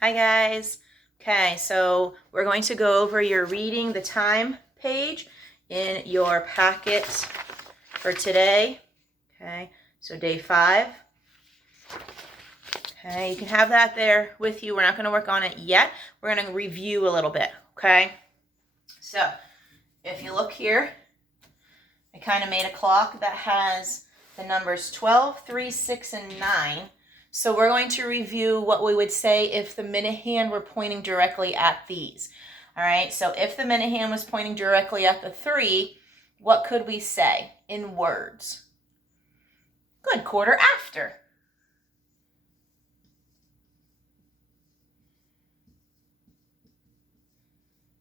Hi guys. Okay, so we're going to go over your reading the time page in your packet for today. Okay, so day 5. Okay, you can have that there with you. We're not going to work on it yet. We're going to review a little bit. Okay, so if you look here, I kind of made a clock that has the numbers 12, 3, 6, and 9. So we're going to review what we would say if the minute hand were pointing directly at these. All right, so if the minute hand was pointing directly at the 3, what could we say in words? Good, quarter after.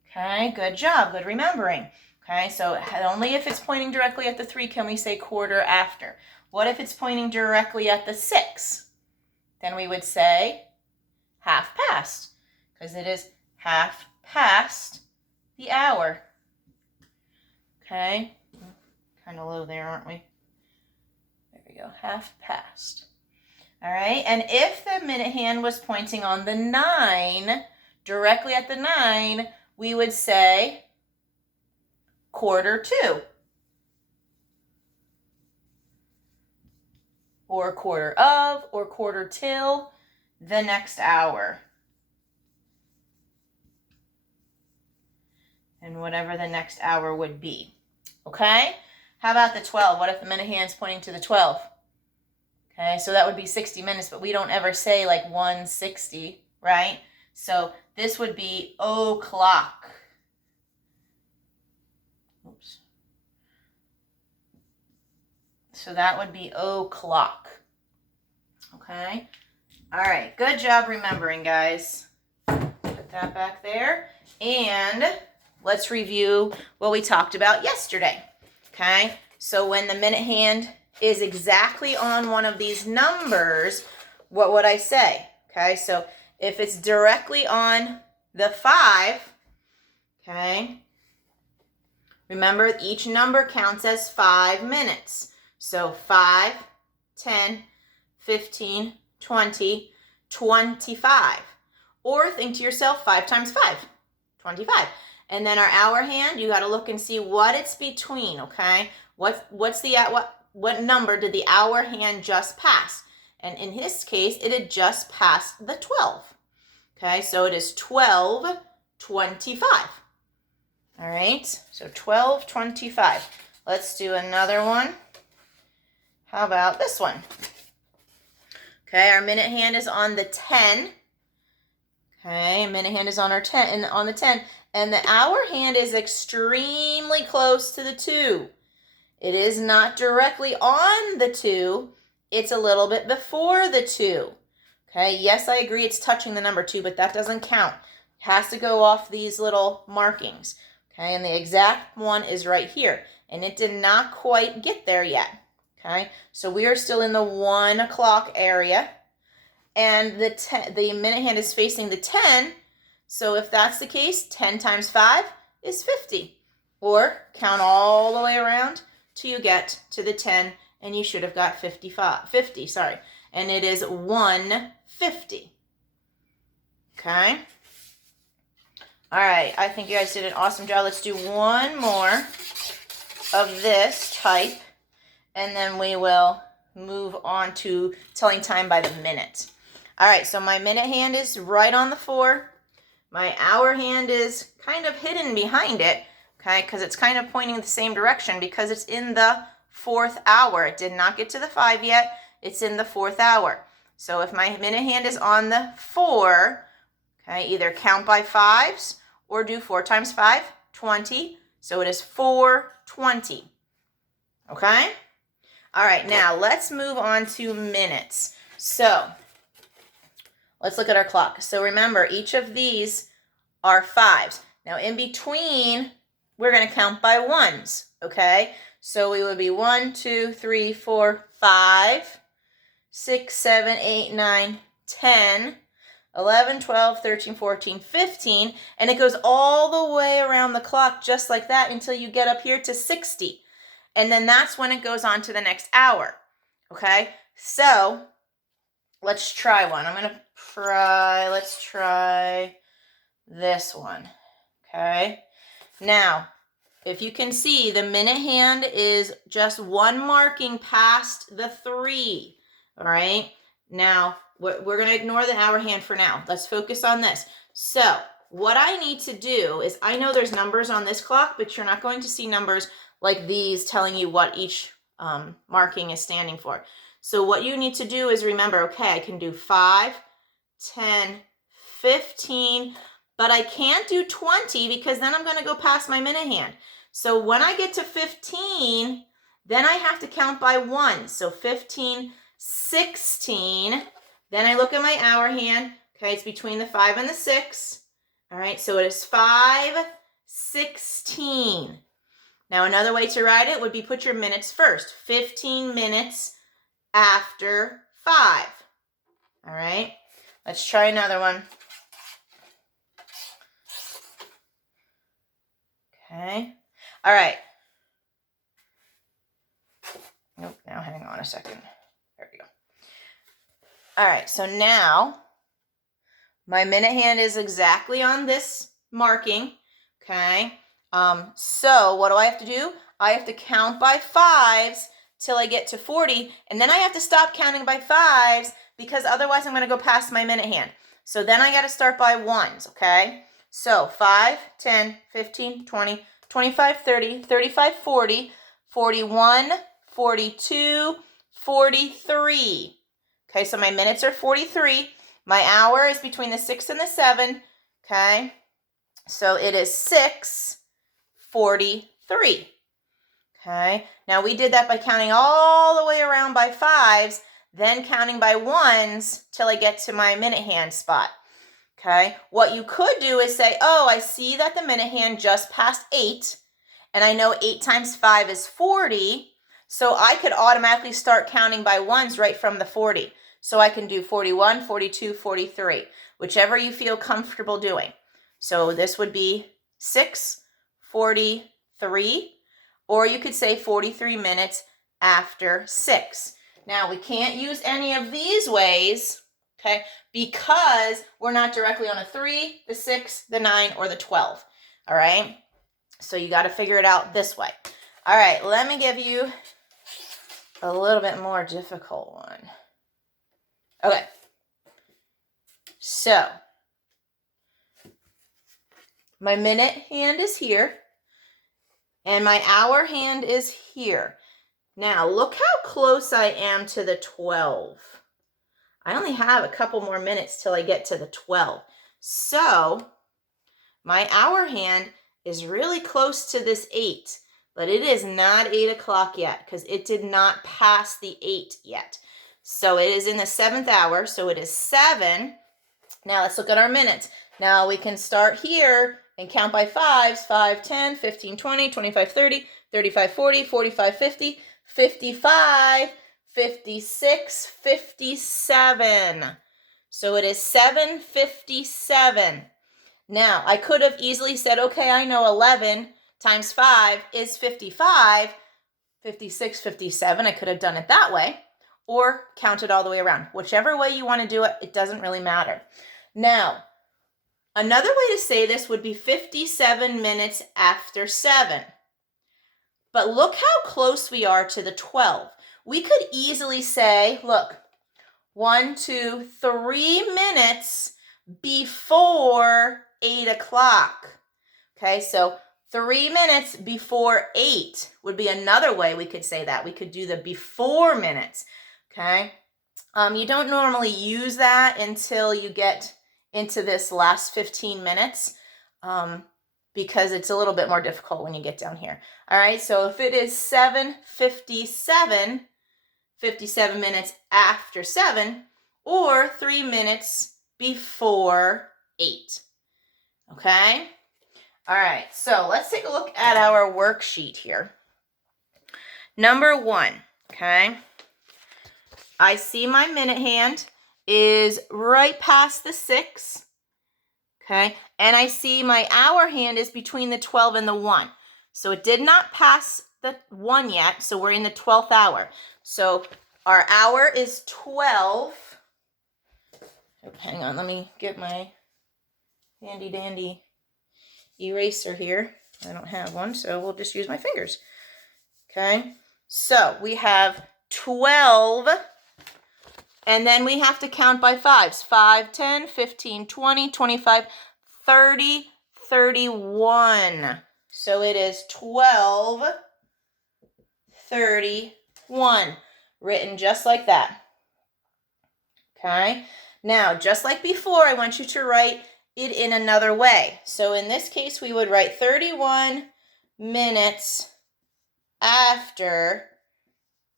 Okay, good job, good remembering. Okay, so only if it's pointing directly at the 3 can we say quarter after. What if it's pointing directly at the 6? Then we would say half past, because it is half past the hour. Okay, kind of low there, aren't we? There we go, half past. All right, and if the minute hand was pointing on the 9, directly at the 9, we would say quarter to, or quarter of, or quarter till the next hour. And whatever the next hour would be. Okay? How about the 12? What if the minute hand's pointing to the 12? Okay, so that would be 60 minutes, but we don't ever say like 1:60, right? So this would be o'clock. Oops. So that would be o'clock. Okay? All right, good job remembering, guys. Put that back there. And let's review what we talked about yesterday. Okay? So when the minute hand is exactly on one of these numbers, what would I say? Okay? So if it's directly on the 5, okay? Remember, each number counts as 5 minutes. So 5, 10, 15, 20, 25. Or think to yourself, 5 times 5, 25. And then our hour hand, you got to look and see what it's between, okay? What number did the hour hand just pass? And in his case, it had just passed the 12. Okay, so it is 12:25. All right, so 12:25. Let's do another one. How about this one? Okay, our minute hand is on the 10. Okay, minute hand is on our 10 and on the 10, and the hour hand is extremely close to the 2. It is not directly on the 2. It's a little bit before the 2. Okay, yes, I agree it's touching the number 2, but that doesn't count. It has to go off these little markings. Okay, and the exact one is right here, and it did not quite get there yet. Okay, so we are still in the 1 o'clock area, and the minute hand is facing the 10, so if that's the case, 10 times 5 is 50. Or count all the way around till you get to the 10, and you should have got 50, and it is 1:50. Okay? All right, I think you guys did an awesome job. Let's do one more of this type, and then we will move on to telling time by the minute. All right, so my minute hand is right on the 4. My hour hand is kind of hidden behind it, okay, because it's kind of pointing the same direction because it's in the 4th hour. It did not get to the 5 yet. It's in the 4th hour. So if my minute hand is on the 4, okay, either count by 5s or do 4 times 5, 20. So it is 4:20. Okay? All right, now let's move on to minutes. So let's look at our clock. So remember, each of these are 5s. Now in between, we're going to count by 1s, okay? So we would be 1, 2, 3, 4, 5, 6, 7, 8, 9, 10, 11, 12, 13, 14, 15, and it goes all the way around the clock just like that until you get up here to 60. And then that's when it goes on to the next hour, okay? So let's try one. I'm going to let's try this one, okay? Now, if you can see, the minute hand is just one marking past the 3, all right? Now, we're going to ignore the hour hand for now. Let's focus on this. So, what I need to do is, I know there's numbers on this clock, but you're not going to see numbers like these telling you what each marking is standing for. So what you need to do is remember, okay, I can do 5, 10, 15, but I can't do 20 because then I'm going to go past my minute hand. So when I get to 15, then I have to count by 1. So 15, 16. Then I look at my hour hand. Okay, it's between the 5 and the 6. All right, so it is 5, 16. Now another way to write it would be put your minutes first. 15 minutes after 5. All right, let's try another one. Okay, all right. Nope, now hang on a second. There we go. All right, so now my minute hand is exactly on this marking, okay? So what do I have to do? I have to count by 5s till I get to 40, and then I have to stop counting by 5s because otherwise I'm going to go past my minute hand. So then I got to start by 1s, okay? So 5, 10, 15, 20, 25, 30, 35, 40, 41, 42, 43. Okay, so my minutes are 43. My hour is between the 6 and the 7, okay? So it is 6:43. Okay, now we did that by counting all the way around by 5s, then counting by 1s till I get to my minute hand spot. Okay, what you could do is say, oh, I see that the minute hand just passed 8, and I know 8 times 5 is 40, so I could automatically start counting by 1s right from the 40. So I can do 41, 42, 43, whichever you feel comfortable doing. So this would be 6:43, or you could say 43 minutes after 6. Now, we can't use any of these ways, okay, because we're not directly on a 3, the 6, the 9, or the 12, all right? So you got to figure it out this way. All right, let me give you a little bit more difficult one. Okay, so my minute hand is here, and my hour hand is here. Now, look how close I am to the 12. I only have a couple more minutes till I get to the 12. So, my hour hand is really close to this 8, but it is not 8 o'clock yet because it did not pass the 8 yet. So, it is in the 7th hour, so it is 7. Now, let's look at our minutes. Now, we can start here and count by 5s, 5, 10, 15, 20, 25, 30, 35, 40, 45, 50, 55, 56, 57. So it is 7:57. Now, I could have easily said, okay, I know 11 times 5 is 55, 56, 57. I could have done it that way, or counted all the way around. Whichever way you want to do it, it doesn't really matter. Now, another way to say this would be 57 minutes after 7. But look how close we are to the 12. We could easily say, look, 1, 2, 3 minutes before 8 o'clock. Okay, so 3 minutes before 8 would be another way we could say that. We could do the before minutes, okay? You don't normally use that until you get into this last 15 minutes because it's a little bit more difficult when you get down here. All right, so if it is 7:57, 57 minutes after 7, or 3 minutes before 8. Okay? All right, so let's take a look at our worksheet here. Number 1, okay? I see my minute hand is right past the 6, okay? And I see my hour hand is between the 12 and the 1. So it did not pass the 1 yet, so we're in the 12th hour. So our hour is 12. hang on, let me get my handy dandy eraser here. I don't have one, so we'll just use my fingers. Okay, so we have 12, and then we have to count by fives. 5, 10, 15, 20, 25, 30, 31. So it is 12, 31, written just like that. Okay, now just like before, I want you to write it in another way. So in this case, we would write 31 minutes after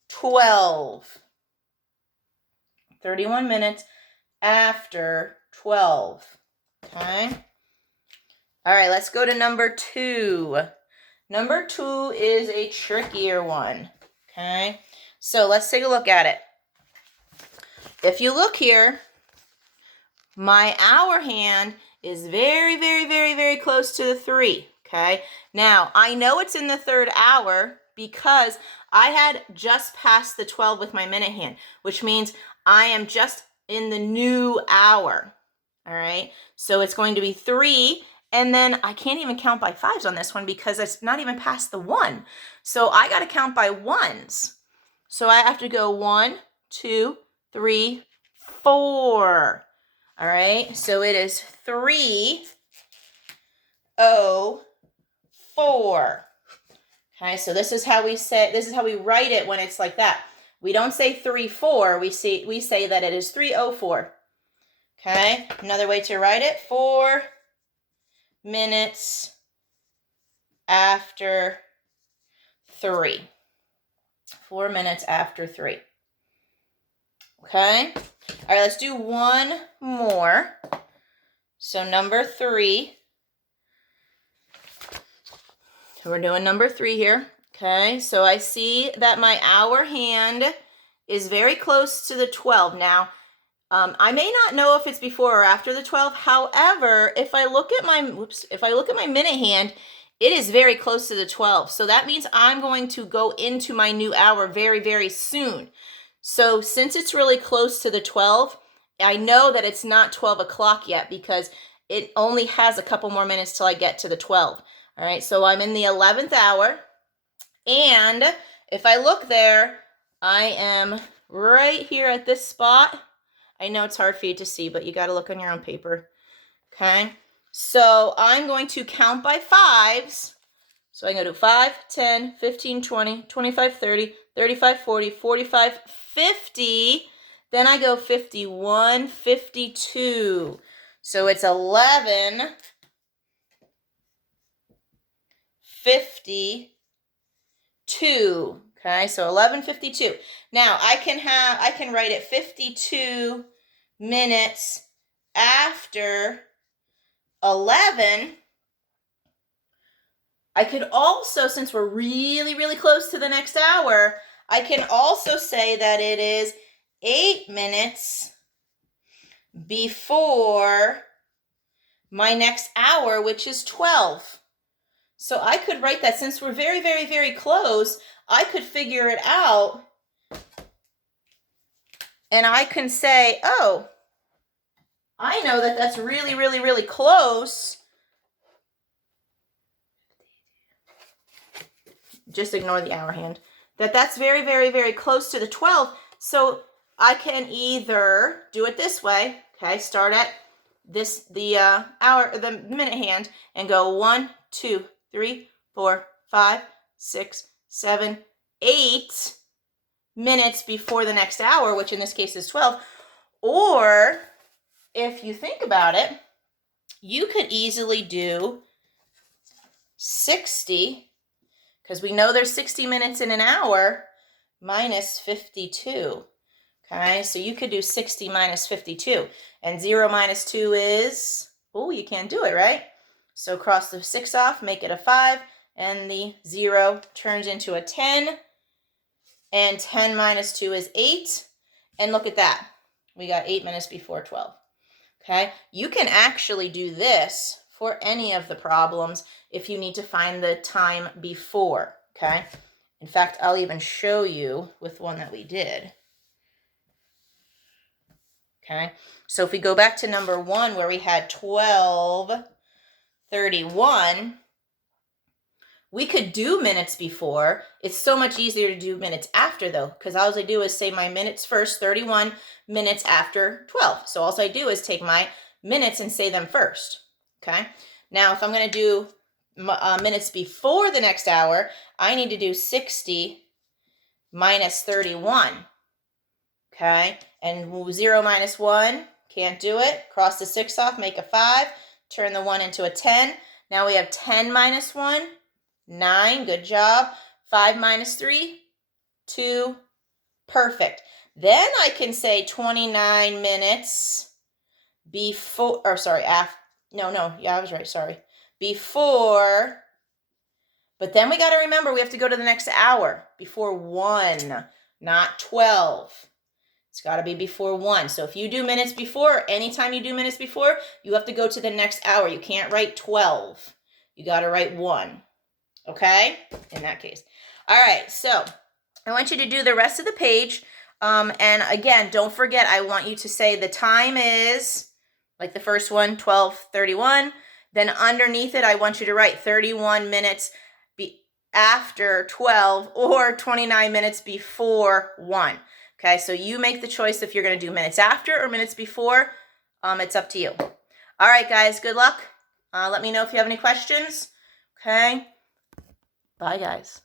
12. 31 minutes after 12. Okay. All right, let's go to number 2. Number 2 is a trickier one. Okay. So let's take a look at it. If you look here, my hour hand is very, very, very, very close to the 3. Okay. Now, I know it's in the 3rd hour because I had just passed the 12 with my minute hand, which means I am just in the new hour. All right. So it's going to be 3. And then I can't even count by fives on this one because it's not even past the 1. So I got to count by ones. So I have to go 1, 2, 3, 4. All right. So it is 3:04. Okay, so this is how we write it when it's like that. We don't say 3:04, we say that it is 3:04. Okay, another way to write it, 4 minutes after 3. 4 minutes after 3. Okay, all right, let's do one more. So number 3. So we're doing number 3 here. Okay, so I see that my hour hand is very close to the 12. Now, I may not know if it's before or after the 12. However, if I look at my minute hand, it is very close to the 12. So that means I'm going to go into my new hour very, very soon. So since it's really close to the 12, I know that it's not 12 o'clock yet because it only has a couple more minutes till I get to the 12. All right, so I'm in the 11th hour, and if I look there, I am right here at this spot. I know it's hard for you to see, but you got to look on your own paper, okay? So I'm going to count by fives. So I'm going to do 5, 10, 15, 20, 25, 30, 35, 40, 45, 50. Then I go 51, 52. So it's 11:52. Okay, so 11:52. Now I can write it 52 minutes after 11. I could also, since we're really, really close to the next hour, I can also say that it is 8 minutes before my next hour, which is 12. So I could write that, since we're very, very, very close, I could figure it out. And I can say, oh, I know that that's really, really, really close. Just ignore the hour hand. That's very, very, very close to the 12. So I can either do it this way. Okay, start at the minute hand and go 1, 2, 3, 4, 5, 6, 7, 8 minutes before the next hour, which in this case is 12. Or if you think about it, you could easily do 60, because we know there's 60 minutes in an hour, minus 52. Okay, so you could do 60 minus 52. And 0 minus 2 is, oh, you can't do it, right? So cross the 6 off, make it a 5, and the 0 turns into a 10. And 10 minus 2 is 8. And look at that. We got 8 minutes before 12. Okay, you can actually do this for any of the problems if you need to find the time before. Okay, in fact, I'll even show you with one that we did. Okay, so if we go back to number 1 where we had 12:31, we could do minutes before. It's so much easier to do minutes after though, because all I do is say my minutes first, 31 minutes after 12. So all I do is take my minutes and say them first. Okay, now if I'm going to do minutes before the next hour, I need to do 60 minus 31. Okay, and 0 minus 1, can't do it. Cross the 6 off, make a 5, turn the 1 into a 10. Now we have 10 minus 1, 9, good job. 5 minus 3, 2, perfect. Then I can say 29 minutes before, or sorry, after, I was right, sorry. Before, but then we got to remember we have to go to the next hour, before 1, not 12. It's got to be before 1. So if you do minutes before, anytime you do minutes before, you have to go to the next hour. You can't write 12. You got to write 1. Okay? In that case. All right. So I want you to do the rest of the page. And again, don't forget, I want you to say the time is, like the first one, 12:31. Then underneath it, I want you to write 31 minutes after 12 or 29 minutes before 1. Okay, so you make the choice if you're going to do minutes after or minutes before. It's up to you. All right, guys, good luck. Let me know if you have any questions. Okay, bye, guys.